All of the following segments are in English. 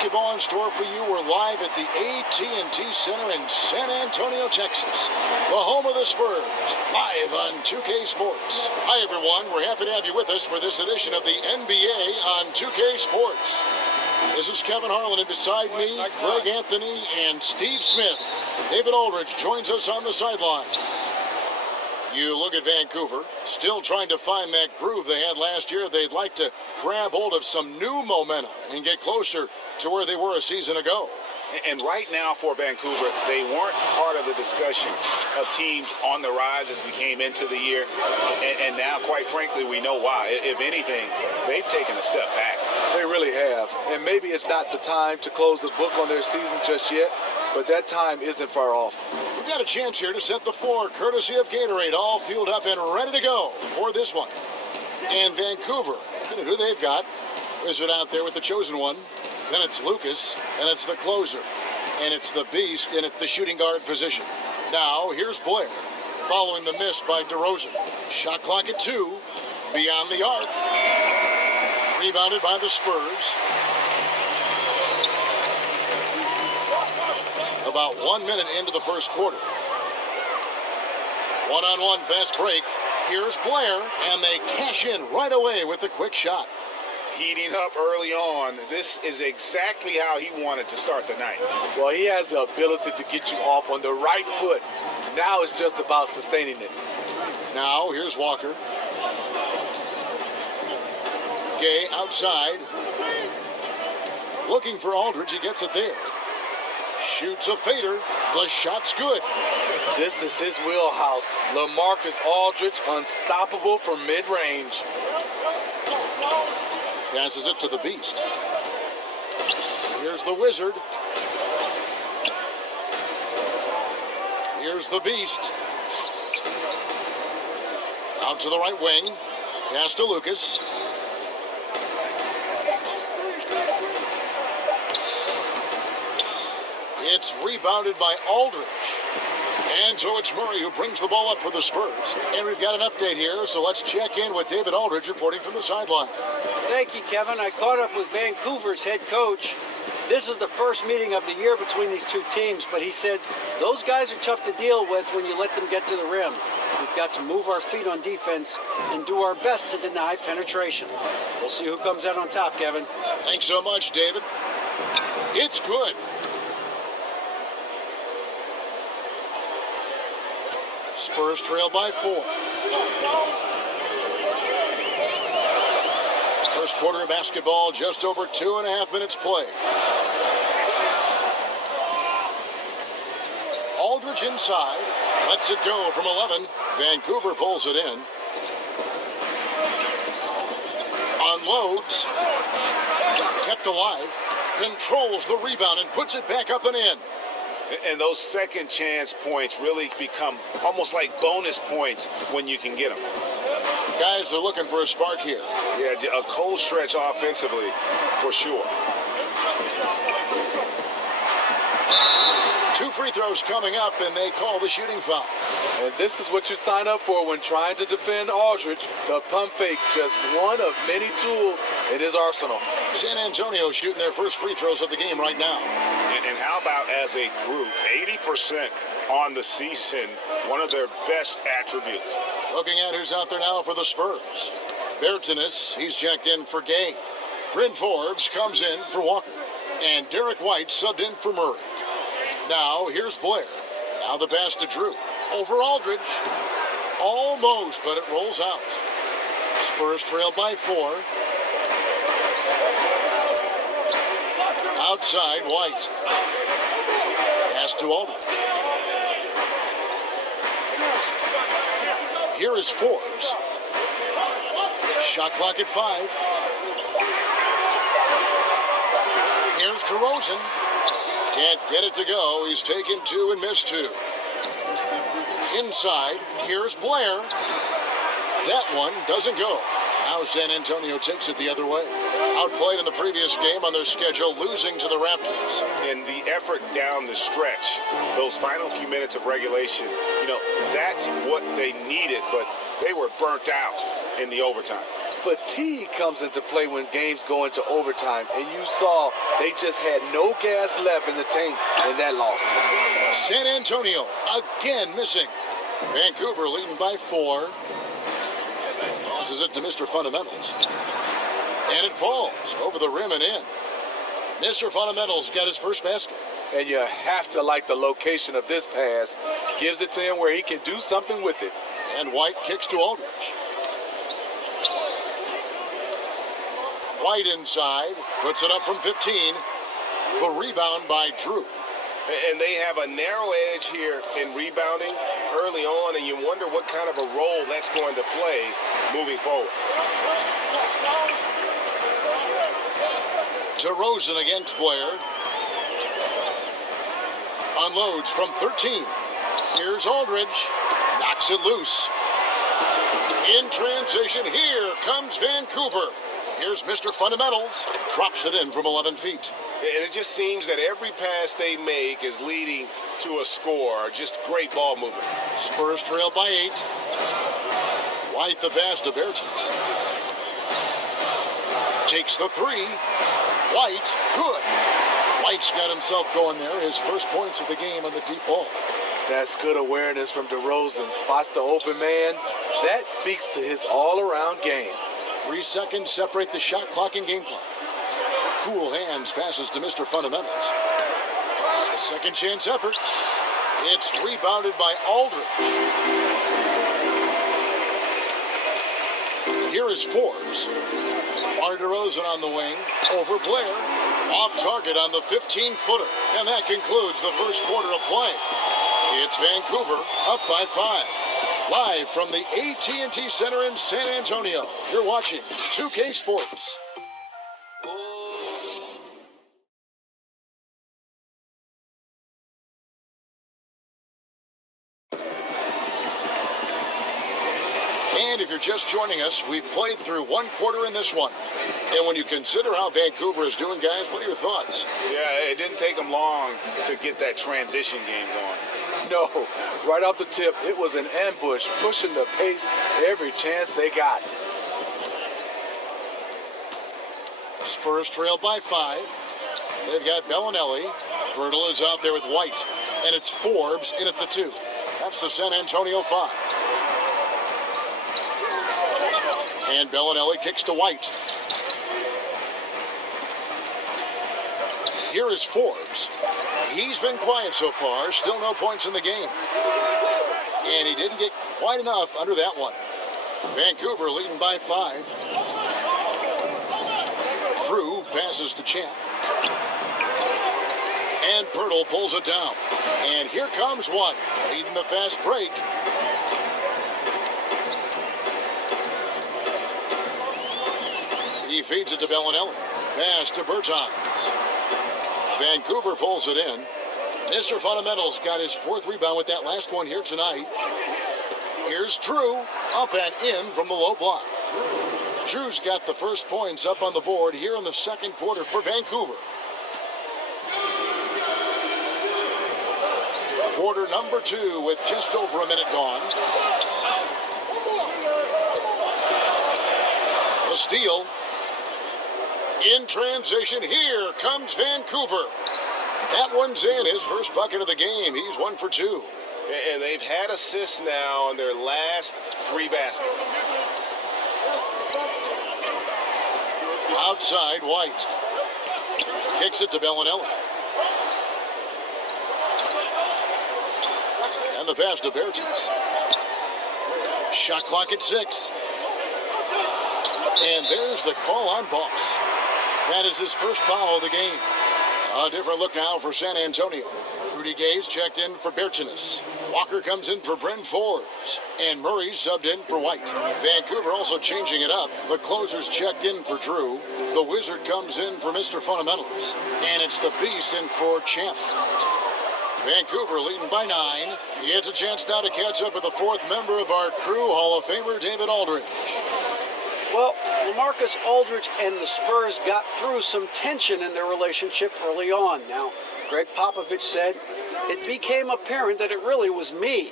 Basketball in store for you. We're live at the AT&T Center in San Antonio, Texas, the home of the Spurs, live on 2K Sports. Hi, everyone. We're happy to have you with us for this edition of the NBA on 2K Sports. This is Kevin Harlan, and beside me, Greg Anthony and Steve Smith. David Aldridge joins us on the sideline. You look at Vancouver, still trying to find that groove they had last year. They'd like to grab hold of some new momentum and get closer to where they were a season ago. And right now for Vancouver, they weren't part of the discussion of teams on the rise as we came into the year. And now, quite frankly, we know why. If anything, they've taken a step back. They really have. And maybe it's not the time to close the book on their season just yet, but that time isn't far off. We've got a chance here to set the floor, courtesy of Gatorade, all fueled up and ready to go for this one. And Vancouver, look at who they've got. Wizard out there with the chosen one. Then it's Lucas, and it's the closer. And it's the beast in at the shooting guard position. Now, here's Blair, following the miss by DeRozan. Shot clock at 2, beyond the arc. Rebounded by the Spurs. About 1 minute into the first quarter. One-on-one fast break. Here's Blair, and they cash in right away with a quick shot. Heating up early on. This is exactly how he wanted to start the night. Well, he has the ability to get you off on the right foot. Now it's just about sustaining it. Now, here's Walker. Gay outside. Looking for Aldridge. He gets it there. Shoots a fader. The shot's good. This is his wheelhouse. LaMarcus Aldridge, unstoppable from mid-range. Passes it to the Beast. Here's the Wizard. Here's the Beast. Out to the right wing. Pass to Lucas. It's rebounded by Aldridge. And so it's Murray who brings the ball up for the Spurs. And we've got an update here, so let's check in with David Aldridge reporting from the sideline. Thank you, Kevin. I caught up with Vancouver's head coach. This is the first meeting of the year between these two teams, but he said those guys are tough to deal with when you let them get to the rim. We've got to move our feet on defense and do our best to deny penetration. We'll see who comes out on top, Kevin. Thanks so much, David. It's good. Spurs trail by 4. First quarter of basketball, just over 2.5 minutes play. Aldridge inside, lets it go from 11. Vancouver pulls it in. Unloads, kept alive, controls the rebound and puts it back up and in. And those second chance points really become almost like bonus points when you can get them. Guys are looking for a spark here. Yeah, a cold stretch offensively, for sure. 2 free throws coming up, and they call the shooting foul. And this is what you sign up for when trying to defend Aldridge. The pump fake, just one of many tools in his arsenal. San Antonio shooting their first free throws of the game right now. And how about as a group, 80% on the season, one of their best attributes. Looking at who's out there now for the Spurs. Bertanis, he's checked in for Gay. Bryn Forbes comes in for Walker. And Derek White subbed in for Murray. Now, here's Blair. Now the pass to Drew. Over Aldridge. Almost, but it rolls out. Spurs trail by 4. Outside, White. Pass to Aldridge. Here is Forbes. Shot clock at 5. Here's DeRozan. Can't get it to go. He's taken 2 and missed 2. Inside, here's Blair. That one doesn't go. Now San Antonio takes it the other way. Outplayed in the previous game on their schedule, losing to the Raptors. And the effort down the stretch, those final few minutes of regulation, that's what they needed, but they were burnt out in the overtime. Fatigue comes into play when games go into overtime, and you saw they just had no gas left in the tank in that loss. San Antonio again missing. Vancouver leading by 4. Tosses it to Mr. Fundamentals. And it falls over the rim and in. Mr. Fundamentals got his first basket. And you have to like the location of this pass. Gives it to him where he can do something with it. And White kicks to Aldridge. White inside, puts it up from 15. The rebound by Drew. And they have a narrow edge here in rebounding early on, and you wonder what kind of a role that's going to play moving forward. DeRozan against Blair. Unloads from 13. Here's Aldridge. Knocks it loose. In transition, here comes Vancouver. Here's Mr. Fundamentals. Drops it in from 11 feet. And it just seems that every pass they make is leading to a score. Just great ball movement. Spurs trail by 8. White the pass to Bertens. Takes the 3. White, good. White's got himself going there. His first points of the game on the deep ball. That's good awareness from DeRozan. Spots the open man. That speaks to his all-around game. 3 seconds separate the shot clock and game clock. Cool hands passes to Mr. Fundamentals. Second chance effort. It's rebounded by Aldridge. Here is Forbes. Mar DeRozan on the wing. Over Blair. Off target on the 15-footer. And that concludes the first quarter of play. It's Vancouver up by 5. Live from the AT&T Center in San Antonio. You're watching 2K Sports. And if you're just joining us, we've played through one quarter in this one. And when you consider how Vancouver is doing, guys, what are your thoughts? Yeah, it didn't take them long to get that transition game going. No, right off the tip, it was an ambush, pushing the pace every chance they got. Spurs trail by 5. They've got Bellinelli. Bertle is out there with White. And it's Forbes in at the 2. That's the San Antonio 5. And Bellinelli kicks to White. Here is Forbes. He's been quiet so far. Still no points in the game. And he didn't get quite enough under that one. Vancouver leading by 5. Drew passes to Champ. And Bertle pulls it down. And here comes White, leading the fast break. He feeds it to Bellinelli. Pass to Bertans. Vancouver pulls it in. Mr. Fundamentals got his 4th rebound with that last one here tonight. Here's Drew, up and in from the low block. Drew's got the first points up on the board here in the second quarter for Vancouver. Quarter number 2 with just over a minute gone. The steal. In transition, here comes Vancouver. That one's in, his first bucket of the game. He's 1 for 2. And they've had assists now on their last 3 baskets. Outside, White. Kicks it to Bellinelli. And the pass to Bertens. Shot clock at 6. And there's the call on Boss. That is his first foul of the game. A different look now for San Antonio. Rudy Gay's checked in for Bertens. Walker comes in for Bryn Forbes. And Murray's subbed in for White. Vancouver also changing it up. The closer's checked in for Drew. The Wizard comes in for Mr. Fundamentals. And it's the Beast in for Champ. Vancouver leading by 9. He has a chance now to catch up with the 4th member of our crew, Hall of Famer David Aldridge. Well, LaMarcus Aldridge and the Spurs got through some tension in their relationship early on. Now, Greg Popovich said, it became apparent that it really was me.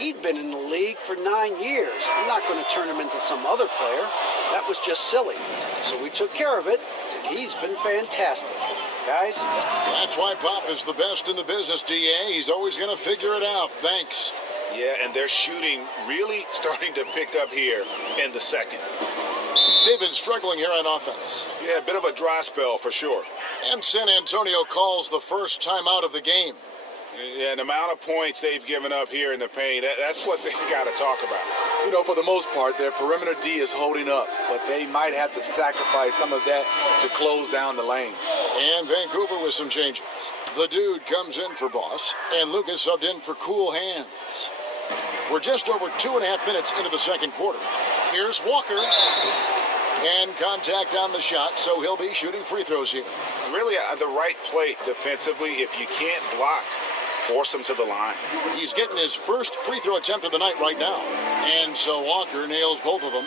He'd been in the league for 9 years. I'm not going to turn him into some other player. That was just silly. So we took care of it, and he's been fantastic. Guys? That's why Pop is the best in the business, DA. He's always going to figure it out. Thanks. Yeah, and their shooting really starting to pick up here in the second. They've been struggling here on offense. Yeah, a bit of a dry spell for sure. And San Antonio calls the first timeout of the game. Yeah, the amount of points they've given up here in the paint, that's what they've got to talk about. You know, for the most part, their perimeter D is holding up, but they might have to sacrifice some of that to close down the lane. And Vancouver with some changes. The dude comes in for Boss, and Lucas subbed in for Cool Hands. We're just over 2.5 minutes into the second quarter. Here's Walker. And contact on the shot, so he'll be shooting free throws here. Really, the right play defensively. If you can't block, force him to the line. He's getting his first free throw attempt of the night right now. And so Walker nails both of them.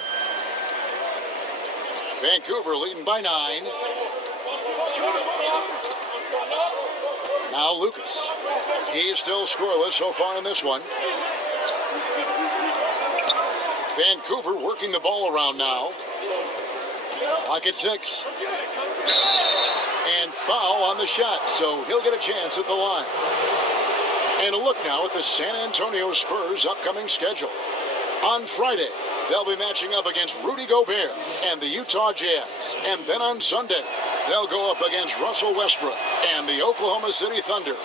Vancouver leading by 9. Now Lucas. He's still scoreless so far in this one. Vancouver working the ball around now. Clock at 6. And foul on the shot, so he'll get a chance at the line. And a look now at the San Antonio Spurs' upcoming schedule. On Friday, they'll be matching up against Rudy Gobert and the Utah Jazz. And then on Sunday, they'll go up against Russell Westbrook and the Oklahoma City Thunder.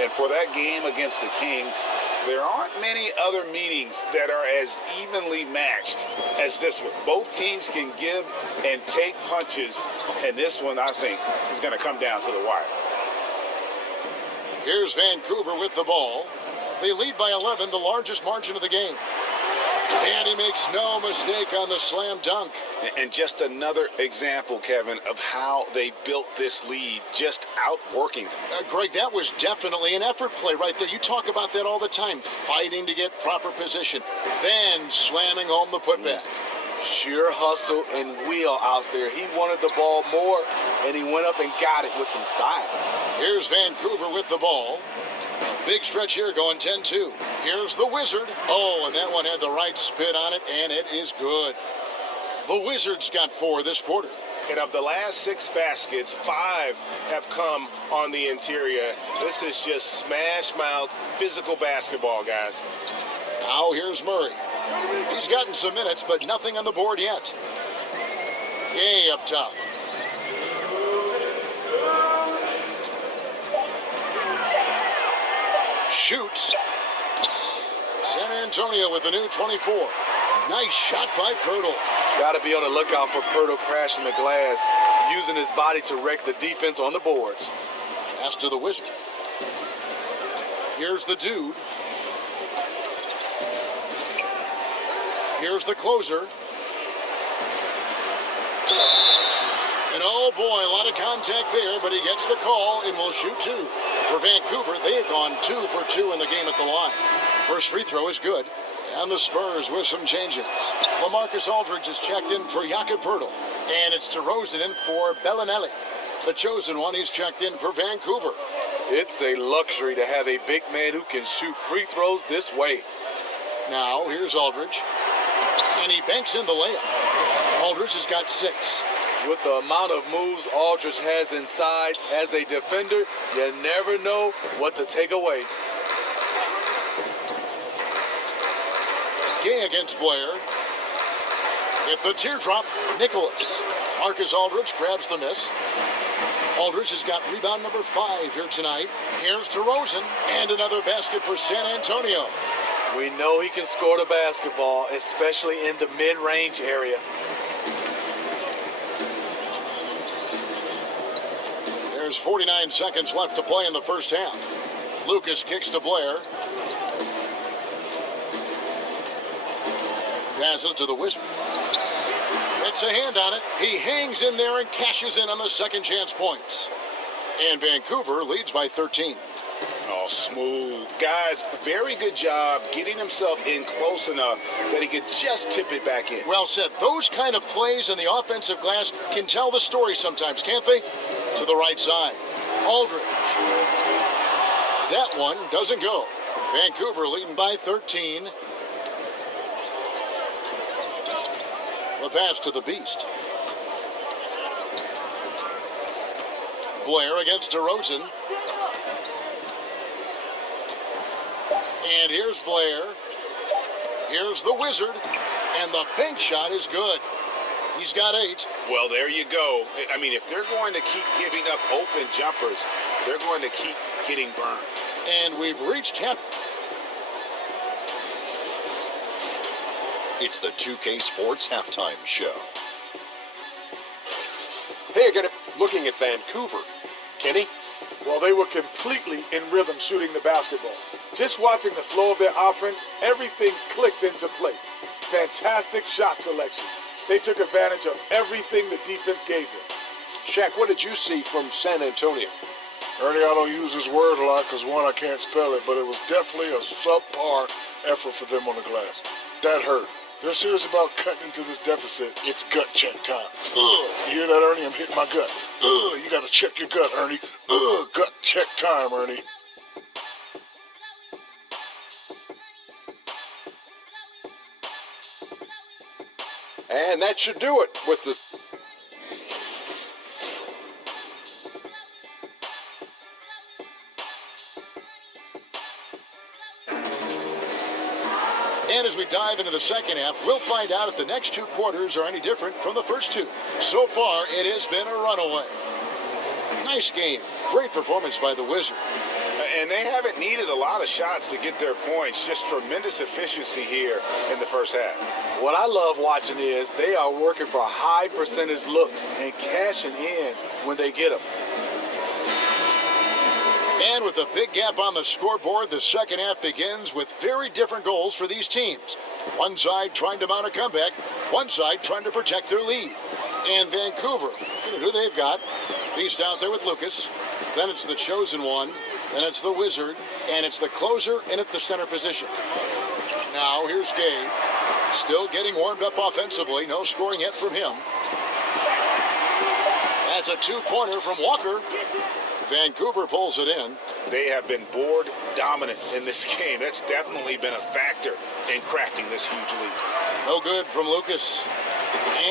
And for that game against the Kings, there aren't many other meetings that are as evenly matched as this one. Both teams can give and take punches, and this one, I think, is going to come down to the wire. Here's Vancouver with the ball. They lead by 11, the largest margin of the game. And he makes no mistake on the slam dunk. And just another example, Kevin, of how they built this lead, just outworking them. Greg, that was definitely an effort play right there. You talk about that all the time, fighting to get proper position, then slamming home the putback. Sheer hustle and will out there. He wanted the ball more, and he went up and got it with some style. Here's Vancouver with the ball. Big stretch here going 10-2. Here's the Wizard. Oh, and that one had the right spin on it, and it is good. The Wizards got 4 this quarter. And of the last 6 baskets, 5 have come on the interior. This is just smash-mouth, physical basketball, guys. Now here's Murray. He's gotten some minutes, but nothing on the board yet. Gay up top. Shoots. San Antonio with the new 24. Nice shot by Pirtle. Got to be on the lookout for Pirtle crashing the glass, using his body to wreck the defense on the boards. Pass to the Wizard. Here's the dude. Here's the closer. And oh boy, a lot of contact there, but he gets the call and will shoot 2. For Vancouver, they have gone 2 for 2 in the game at the line. First free throw is good. And the Spurs with some changes. LaMarcus Aldridge is checked in for Jakob Poeltl. And it's DeRozan in for Bellinelli. The chosen one, he's checked in for Vancouver. It's a luxury to have a big man who can shoot free throws this way. Now, here's Aldridge. And he banks in the layup. Aldridge has got 6. With the amount of moves Aldridge has inside as a defender, you never know what to take away. Gay against Blair. At the teardrop, Nicholas. Marcus Aldridge grabs the miss. Aldridge has got rebound number 5 here tonight. Here's DeRozan, and another basket for San Antonio. We know he can score the basketball, especially in the mid-range area. There's 49 seconds left to play in the first half. Lucas kicks to Blair. Passes to the Wizard. It's a hand on it. He hangs in there and cashes in on the second chance points. And Vancouver leads by 13. Oh, smooth. Guys, very good job getting himself in close enough that he could just tip it back in. Well said. Those kind of plays in the offensive glass can tell the story sometimes, can't they? To the right side. Aldridge. That one doesn't go. Vancouver leading by 13. The pass to the Beast. Blair against DeRozan. And here's Blair. Here's the Wizard. And the pink shot is good. He's got 8. Well, there you go. I mean, if they're going to keep giving up open jumpers, they're going to keep getting burned. And we've reached half. It's the 2K Sports Halftime Show. Hey, again, looking at Vancouver. Kenny? Well, they were completely in rhythm shooting the basketball. Just watching the flow of their offense, everything clicked into place. Fantastic shot selection. They took advantage of everything the defense gave them. Shaq, what did you see from San Antonio? Ernie, I don't use this word a lot because, one, I can't spell it, but it was definitely a subpar effort for them on the glass. That hurt. They're serious about cutting into this deficit. It's gut check time. Ugh. You hear that, Ernie? I'm hitting my gut. Ugh. You got to check your gut, Ernie. Ugh. Gut check time, Ernie. And that should do it with the... And as we dive into the second half, we'll find out if the next 2 quarters are any different from the first 2. So far, it has been a runaway. Nice game. Great performance by the Wizard. And they haven't needed a lot of shots to get their points. Just tremendous efficiency here in the first half. What I love watching is they are working for high percentage looks and cashing in when they get them. And with a big gap on the scoreboard, the second half begins with very different goals for these teams. One side trying to mount a comeback, one side trying to protect their lead. And Vancouver, who they've got, Beast out there with Lucas. Then it's the chosen one. Then it's the Wizard. And it's the closer in at the center position. Now here's Gay. Still getting warmed up offensively. No scoring yet from him. That's a 2-pointer from Walker. Vancouver pulls it in. They have been board dominant in this game. That's definitely been a factor in crafting this huge lead. No good from Lucas.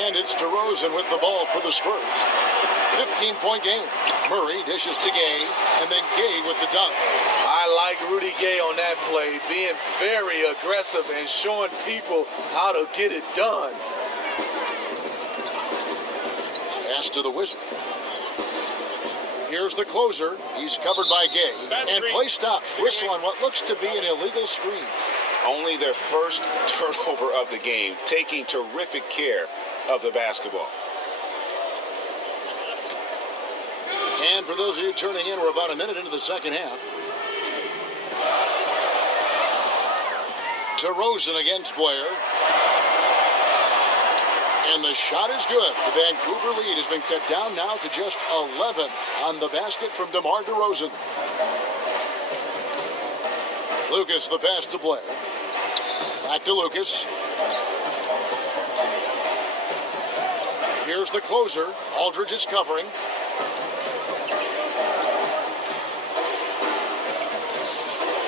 And it's DeRozan with the ball for the Spurs. 15-point game. Murray dishes to Gay, and then Gay with the dunk. I like Rudy Gay on that play, being very aggressive and showing people how to get it done. Pass to the Wizard. Here's the closer. He's covered by Gay. And play stops. Whistle on what looks to be an illegal screen. Only their first turnover of the game, taking terrific care of the basketball. And for those of you turning in, we're about a minute into the second half. DeRozan against Blair. And the shot is good. The Vancouver lead has been cut down now to just 11 on the basket from DeMar DeRozan. Lucas, the pass to Blair. Back to Lucas. Here's the closer. Aldridge is covering.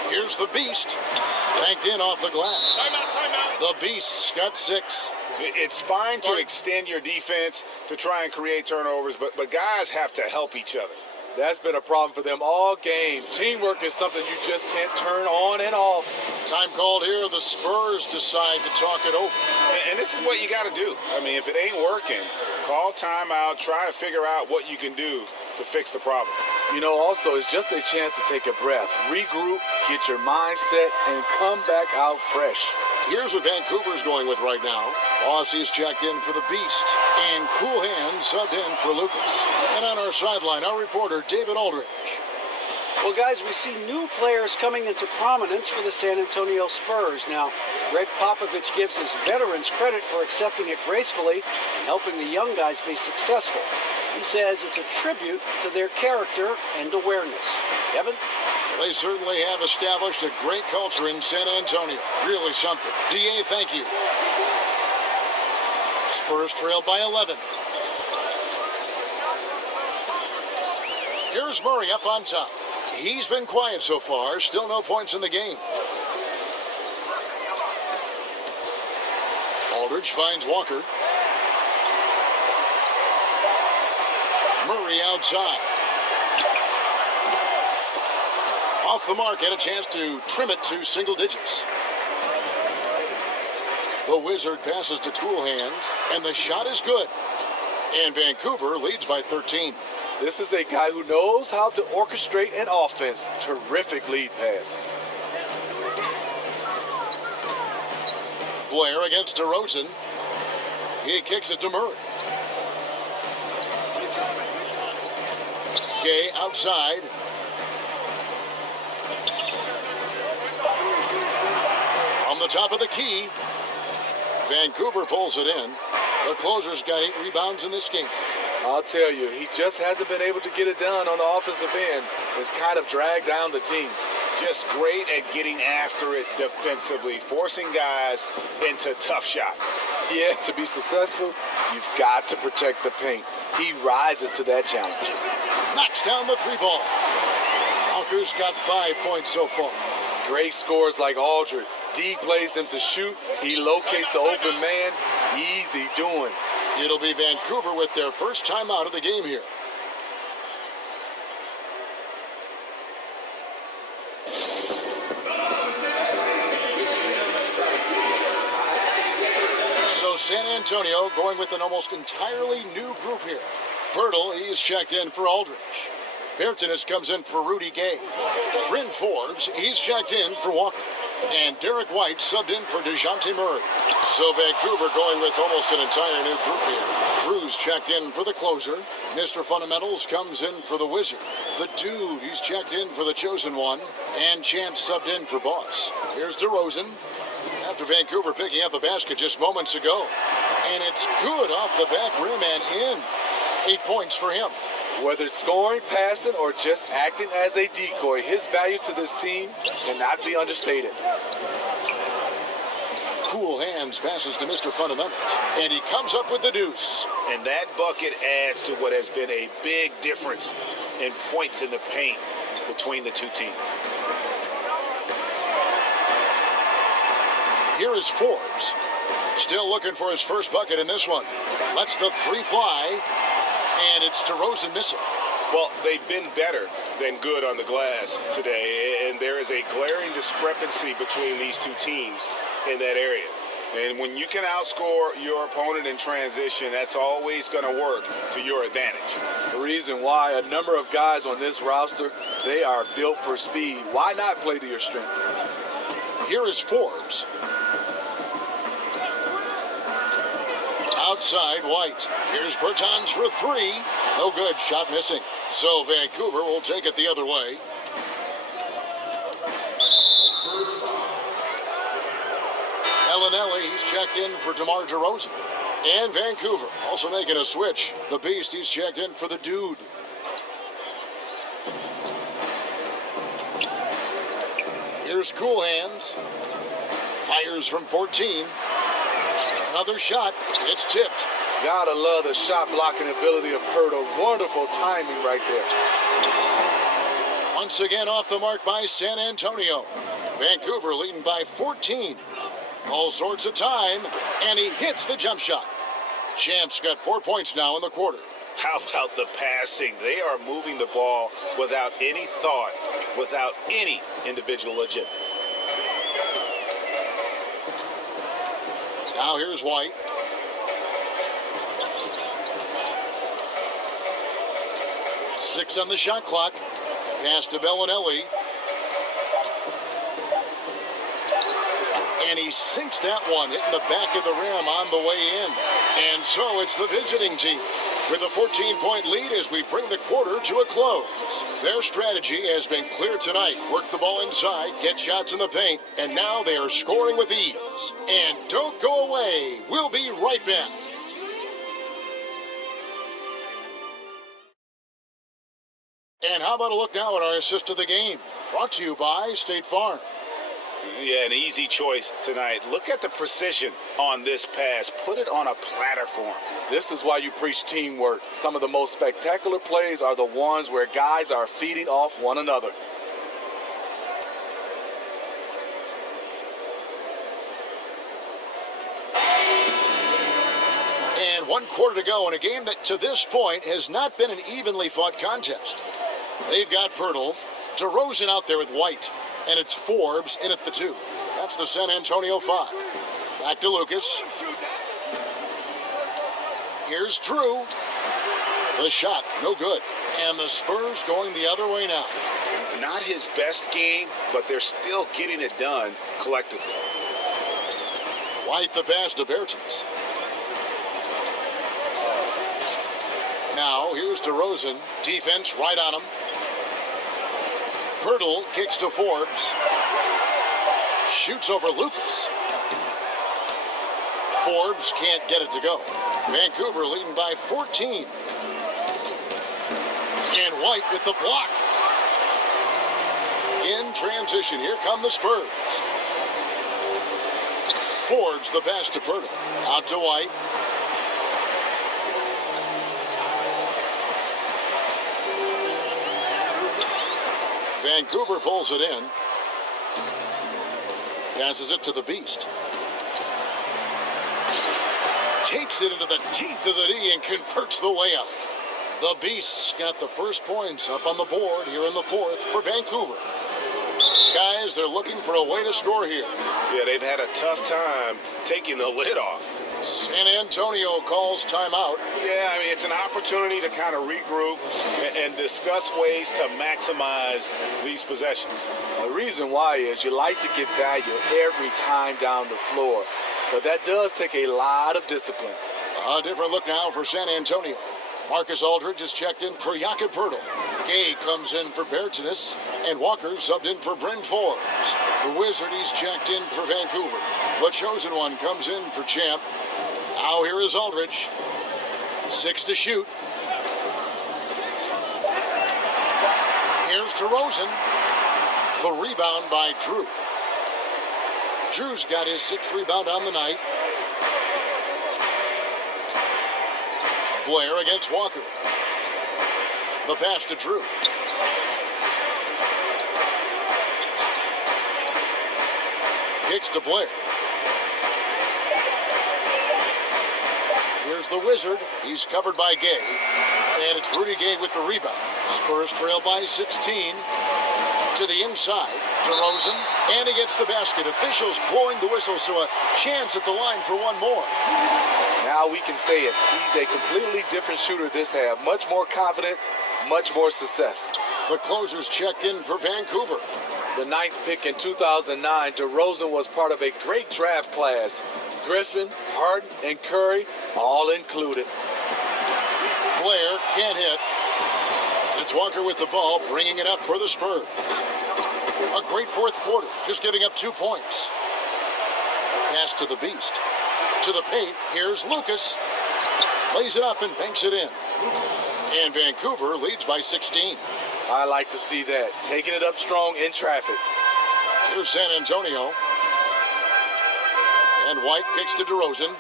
Here's the Beast. Banked in off the glass. Timeout. The Beast's got 6. It's fine to extend your defense to try and create turnovers, but guys have to help each other. That's been a problem for them all game. Teamwork is something you just can't turn on and off. Time called here. The Spurs decide to talk it over. And this is what you got to do. I mean, if it ain't working, call timeout, try to figure out what you can do to fix the problem. You know, also, it's just a chance to take a breath, regroup, get your mindset, and come back out fresh. Here's what Vancouver's going with right now. Bossie's checked in for the Beast, and Cool Hand subbed in for Lucas. And on our sideline, our reporter, David Aldridge. Well, guys, we see new players coming into prominence for the San Antonio Spurs. Now, Greg Popovich gives his veterans credit for accepting it gracefully and helping the young guys be successful. He says it's a tribute to their character and awareness. Kevin? They certainly have established a great culture in San Antonio. Really something. DA, thank you. Spurs trail by 11. Here's Murray up on top. He's been quiet so far. Still no points in the game. Aldridge finds Walker. Murray outside. Off the mark, had a chance to trim it to single digits. The Wizard passes to Cool Hands, and the shot is good. And Vancouver leads by 13. This is a guy who knows how to orchestrate an offense. Terrific lead pass. Blair against DeRozan. He kicks it to Murray. Gay outside. From the top of the key, Vancouver pulls it in. The closer's got 8 rebounds in this game. I'll tell you, he just hasn't been able to get it done on the offensive end. It's kind of dragged down the team. Just great at getting after it defensively, forcing guys into tough shots. Yeah, to be successful, you've got to protect the paint. He rises to that challenge. Knocks down the 3-ball. Walker's got 5 points so far. Great scores like Aldridge. D plays him to shoot. He locates the open man. Easy doing. It'll be Vancouver with their first time out of the game here. So San Antonio going with an almost entirely new group here. Bertle, he is checked in for Aldridge. Bertines comes in for Rudy Gay. Bryn Forbes, he's checked in for Walker. And Derek White subbed in for DeJounte Murray. So Vancouver going with almost an entire new group here. Cruz checked in for the closer. Mr. Fundamentals comes in for the Wizard. The Dude, he's checked in for the Chosen One. And Chance subbed in for Boss. Here's DeRozan. After Vancouver picking up a basket just moments ago. And it's good off the back rim and in. 8 points for him. Whether it's scoring, passing, or just acting as a decoy, his value to this team cannot be understated. Cool Hands passes to Mr. Fundamentals, and he comes up with the deuce. And that bucket adds to what has been a big difference in points in the paint between the two teams. Here is Forbes, still looking for his first bucket in this one. Lets the 3 fly. And it's DeRozan missing. Well, they've been better than good on the glass today, and there is a glaring discrepancy between these two teams in that area. And when you can outscore your opponent in transition, that's always going to work to your advantage. The reason why a number of guys on this roster, they are built for speed. Why not play to your strength? Here is Forbes. Outside, White. Here's Bertans for 3. No good. Shot missing. So Vancouver will take it the other way. Bellinelli, he's checked in for DeMar DeRozan. And Vancouver also making a switch. The Beast, he's checked in for the Dude. Here's Cool Hands. Fires from 14. Another shot. It's tipped. Gotta love the shot blocking ability of Bertle. Wonderful timing right there. Once again off the mark by San Antonio. Vancouver leading by 14. All sorts of time, and he hits the jump shot. Champ's got 4 points now in the quarter. How about the passing? They are moving the ball without any thought, without any individual agendas. Now here's White. Six on the shot clock. Pass to Bellinelli. And he sinks that one, hitting the back of the rim on the way in. And so it's the visiting team with a 14-point lead as we bring the quarter to a close. Their strategy has been clear tonight. Work the ball inside, get shots in the paint, and now they are scoring with ease. And don't go away. We'll be right back. And how about a look now at our assist of the game? Brought to you by State Farm. Yeah, an easy choice tonight. Look at the precision on this pass. Put it on a platter for him. This is why you preach teamwork. Some of the most spectacular plays are the ones where guys are feeding off one another. And 1 quarter to go in a game that to this point has not been an evenly fought contest. They've got Pirtle, DeRozan out there with White, and it's Forbes in at the 2. That's the San Antonio 5. Back to Lucas. Here's Drew. The shot, no good. And the Spurs going the other way now. Not his best game, but they're still getting it done collectively. White the pass to Bertans. Now, here's DeRozan. Defense right on him. Pirtle kicks to Forbes. Shoots over Lucas. Forbes can't get it to go. Vancouver leading by 14. And White with the block. In transition, here come the Spurs. Forbes the pass to Pirtle. Out to White. Vancouver pulls it in. Passes it to the Beast. Takes it into the teeth of the D and converts the layup. The Beasts got the first points up on the board here in the 4th for Vancouver. Guys, they're looking for a way to score here. Yeah, they've had a tough time taking the lid off. San Antonio calls timeout. Yeah, I mean, it's an opportunity to kind of regroup and discuss ways to maximize these possessions. The reason why is you like to get value every time down the floor, but that does take a lot of discipline. A different look now for San Antonio. LaMarcus Aldridge is checked in for Jakob Pirtle. Gay comes in for Bertans, and Walker subbed in for Bryn Forbes. The Wizard, he's checked in for Vancouver. The chosen one comes in for Champ. Now here is Aldridge. 6 to shoot. Here's DeRozan. The rebound by Drew. Drew's got his 6th rebound on the night. Blair against Walker. The pass to Drew. Kicks to Blair. Here's the Wizard. He's covered by Gay. And it's Rudy Gay with the rebound. Spurs trail by 16. To the inside. DeRozan. And he gets the basket. Officials blowing the whistle, so a chance at the line for one more. Now we can say it. He's a completely different shooter this half. Much more confidence, much more success. The closers checked in for Vancouver. The 9th pick in 2009, DeRozan was part of a great draft class. Griffin, Harden, and Curry all included. Blair can't hit. It's Walker with the ball, bringing it up for the Spurs. A great 4th quarter, just giving up 2 points. Pass to the Beast. To the paint, here's Lucas. Lays it up and banks it in. And Vancouver leads by 16. I like to see that. Taking it up strong in traffic. Here's San Antonio. And White kicks to DeRozan.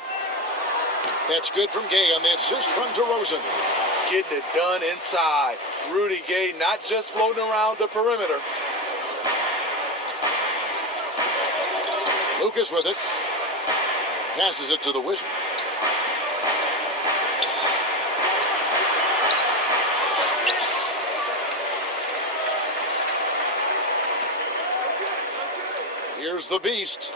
That's good from Gay on the assist from DeRozan. Getting it done inside. Rudy Gay not just floating around the perimeter. Lucas with it. Passes it to the Wizard. Here's the Beast.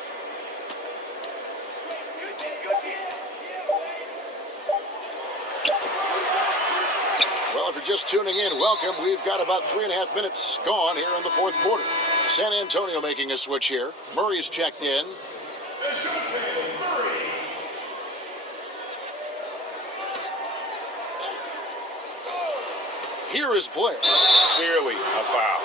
Well, if you're just tuning in, welcome. We've got about 3.5 minutes gone here in the 4th quarter. San Antonio making a switch here. Murray's checked in. Here is Blair. Clearly a foul.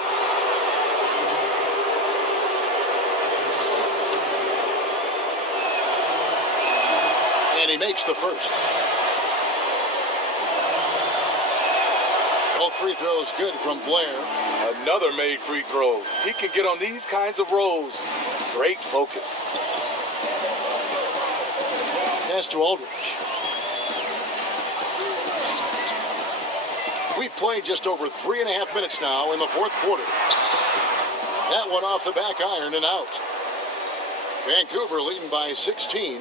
And he makes the first. Both free throws good from Blair. Another made free throw. He can get on these kinds of rolls. Great focus. Pass to Aldridge. We've played just over 3.5 minutes now in the fourth quarter. That one off the back iron and out. Vancouver leading by 16.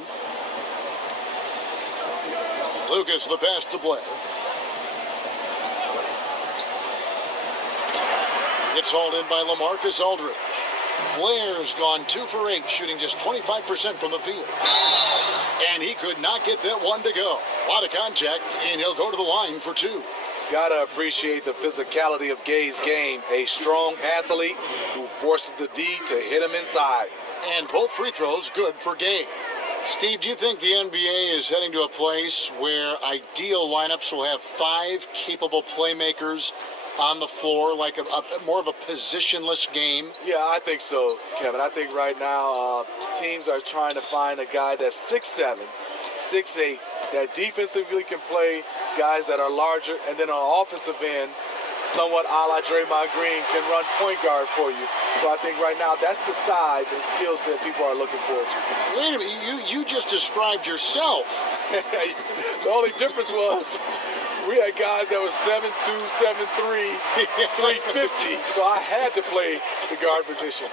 Lucas the pass to Blair. Gets hauled in by LaMarcus Aldridge. Blair's gone 2 for 8, shooting just 25% from the field. And he could not get that one to go. A lot of contact, and he'll go to the line for 2. Gotta appreciate the physicality of Gay's game. A strong athlete who forces the D to hit him inside. And both free throws good for Gay. Steve, do you think the NBA is heading to a place where ideal lineups will have 5 capable playmakers on the floor, like a more of a positionless game? Yeah, I think so, Kevin. I think right now teams are trying to find a guy that's 6'7", 6'8", that defensively can play, guys that are larger, and then on offensive end, somewhat a la Draymond Green, can run point guard for you. So I think right now that's the size and skill set people are looking forward to. Wait a minute, you just described yourself. The only difference was we had guys that were 7'2", 7'3", 350, so I had to play the guard position.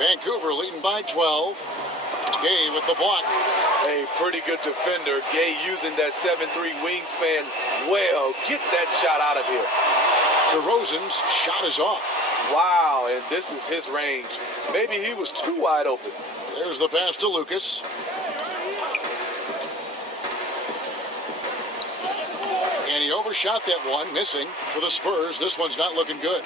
Vancouver leading by 12. Gay with the block. A pretty good defender. Gay using that 7'3" wingspan well. Get that shot out of here. DeRozan's shot is off. Wow, and this is his range. Maybe he was too wide open. There's the pass to Lucas. And he overshot that one, missing. For the Spurs, this one's not looking good.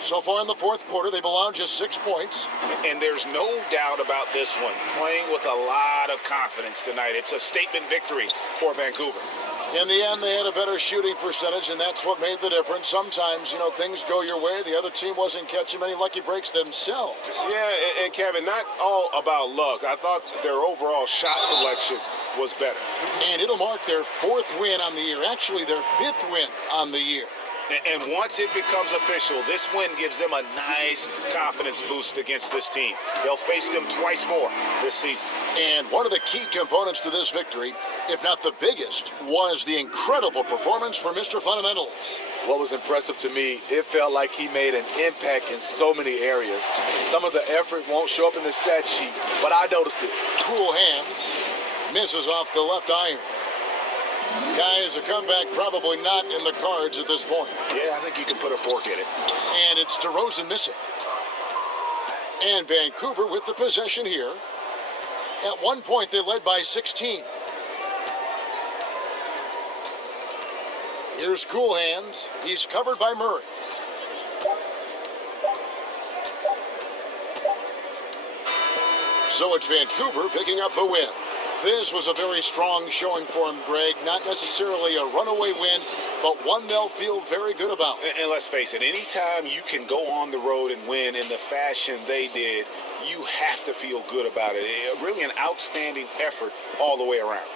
So far in the fourth quarter, they've allowed just 6 points. And there's no doubt about this one. Playing with a lot of confidence tonight. It's a statement victory for Vancouver. In the end, they had a better shooting percentage, and that's what made the difference. Sometimes, things go your way. The other team wasn't catching many lucky breaks themselves. Yeah, and Kevin, not all about luck. I thought their overall shot selection was better. And it'll mark their 4th win on the year. Actually, their 5th win on the year. And once it becomes official, this win gives them a nice confidence boost against this team. They'll face them twice more this season. And one of the key components to this victory, if not the biggest, was the incredible performance for Mr. Fundamentals. What was impressive to me, it felt like he made an impact in so many areas. Some of the effort won't show up in the stat sheet, but I noticed it. Cool hands, misses off the left iron. Guys, a comeback probably not in the cards at this point. Yeah, I think you can put a fork in it. And it's DeRozan missing. And Vancouver with the possession here. At one point, they led by 16. Here's Cool Hands. He's covered by Murray. So it's Vancouver picking up the win. This was a very strong showing for him, Greg. Not necessarily a runaway win, but one they'll feel very good about. And let's face it, anytime you can go on the road and win in the fashion they did, you have to feel good about it. Really an outstanding effort all the way around.